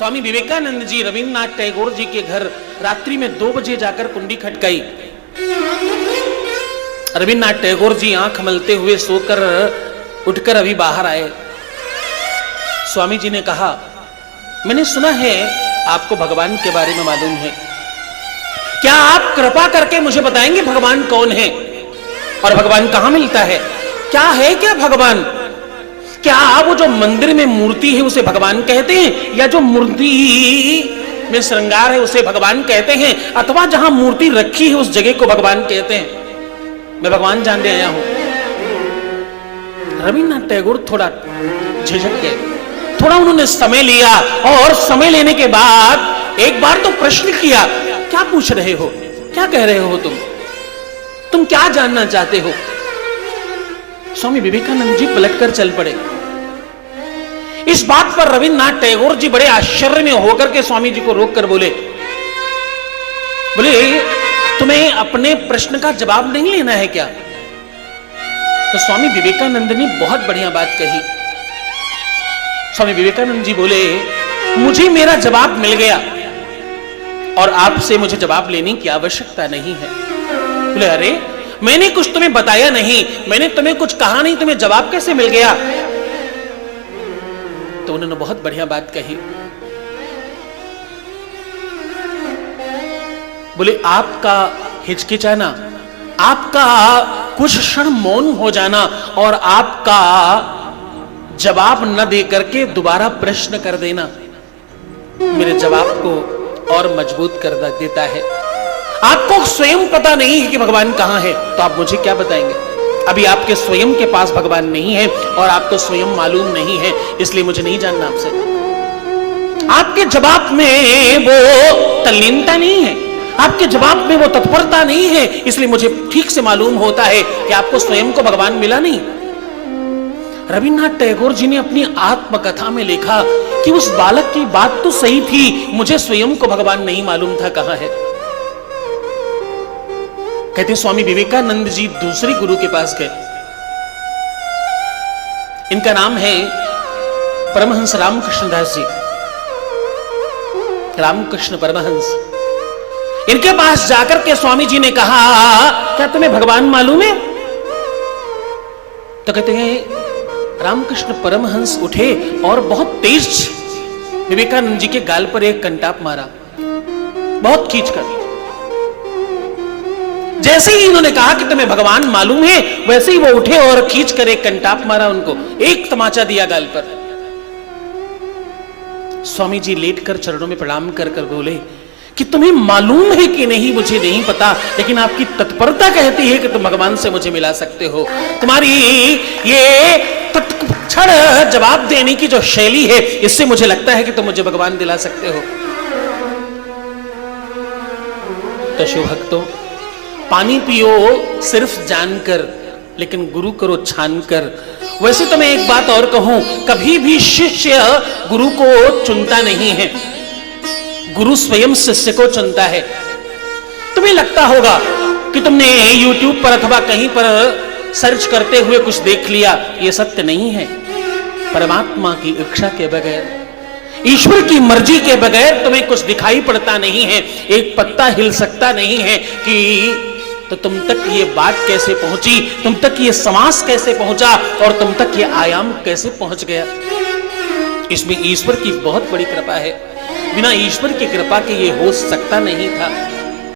स्वामी विवेकानंद जी रविन्द्रनाथ टैगोर जी के घर रात्रि में 2 बजे जाकर कुंडी खटकाई। रविन्द्रनाथ टैगोर जी आंख मलते हुए सोकर उठकर अभी बाहर आए। स्वामी जी ने कहा, मैंने सुना है आपको भगवान के बारे में मालूम है, क्या आप कृपा करके मुझे बताएंगे भगवान कौन है और भगवान कहां मिलता है? क्या है क्या भगवान? क्या वो जो मंदिर में मूर्ति है उसे भगवान कहते हैं, या जो मूर्ति में श्रृंगार है उसे भगवान कहते हैं, अथवा जहां मूर्ति रखी है उस जगह को भगवान कहते हैं? मैं भगवान जानने आया हूं। रविन्द्रनाथ टैगोर थोड़ा झिझक गए, थोड़ा उन्होंने समय लिया और समय लेने के बाद एक बार तो प्रश्न किया, क्या पूछ रहे हो, क्या कह रहे हो तुम क्या जानना चाहते हो? स्वामी विवेकानंद जी पलटकर चल पड़े। इस बात पर रविन्द्रनाथ टैगोर जी बड़े आश्चर्य में होकर के स्वामी जी को रोककर बोले, तुम्हें अपने प्रश्न का जवाब नहीं लेना है क्या? तो स्वामी विवेकानंद ने बहुत बढ़िया बात कही। स्वामी विवेकानंद जी बोले, मुझे मेरा जवाब मिल गया और आपसे मुझे जवाब लेने की आवश्यकता नहीं है। बोले, अरे मैंने कुछ तुम्हें बताया नहीं, मैंने तुम्हें कुछ कहा नहीं, तुम्हें जवाब कैसे मिल गया? तो उन्होंने बहुत बढ़िया बात कही। बोले, आपका हिचकिचाना, आपका कुछ क्षण मौन हो जाना और आपका जवाब न देकर के दोबारा प्रश्न कर देना मेरे जवाब को और मजबूत कर देता है। आपको स्वयं पता नहीं है कि भगवान कहां है, तो आप मुझे क्या बताएंगे? अभी आपके स्वयं के पास भगवान नहीं है और आपको स्वयं मालूम नहीं है, इसलिए मुझे नहीं जानना आपसे। आपके जवाब में वो तल्लीनता नहीं है, आपके जवाब में वो तत्परता नहीं है, इसलिए मुझे ठीक से मालूम होता है कि आपको स्वयं को भगवान मिला नहीं। रविन्द्रनाथ टैगोर जी ने अपनी आत्मकथा में लिखा कि उस बालक की बात तो सही थी, मुझे स्वयं को भगवान नहीं मालूम था कहां है। कहते स्वामी विवेकानंद जी दूसरे गुरु के पास गए। इनका नाम है परमहंस रामकृष्ण दास जी, रामकृष्ण परमहंस। इनके पास जाकर के स्वामी जी ने कहा, क्या तुम्हें भगवान मालूम है? तो कहते हैं रामकृष्ण परमहंस उठे और बहुत तेज विवेकानंद जी के गाल पर एक कंटाप मारा, बहुत खींचकर। जैसे ही इन्होंने कहा कि तुम्हें भगवान मालूम है, वैसे ही वो उठे और खींचकर एक कंटाप मारा उनको, एक तमाचा दिया गाल पर। स्वामी जी लेटकर चरणों में प्रणाम कर कर बोले कि तुम्हें मालूम है कि नहीं मुझे नहीं पता, लेकिन आपकी तत्परता कहती है कि तुम भगवान से मुझे मिला सकते हो। तुम्हारी ये तत्क्षण जवाब देने की जो शैली है, इससे मुझे लगता है कि तुम मुझे भगवान दिला सकते हो। तो शिव भक्तों, पानी पियो सिर्फ जानकर, लेकिन गुरु करो छानकर। वैसे तो मैं एक बात और कहूं, कभी भी शिष्य गुरु को चुनता नहीं है, गुरु स्वयं शिष्य को चुनता है। तुम्हें लगता होगा कि तुमने YouTube पर अथवा कहीं पर सर्च करते हुए कुछ देख लिया, यह सत्य नहीं है। परमात्मा की इच्छा के बगैर, ईश्वर की मर्जी के बगैर तुम्हें कुछ दिखाई पड़ता नहीं है, एक पत्ता हिल सकता नहीं है कि तो तुम तक ये बात कैसे पहुंची, तुम तक ये समास कैसे पहुंचा और तुम तक ये आयाम कैसे पहुंच गया। इसमें ईश्वर की बहुत बड़ी कृपा है, बिना ईश्वर की कृपा के ये हो सकता नहीं था।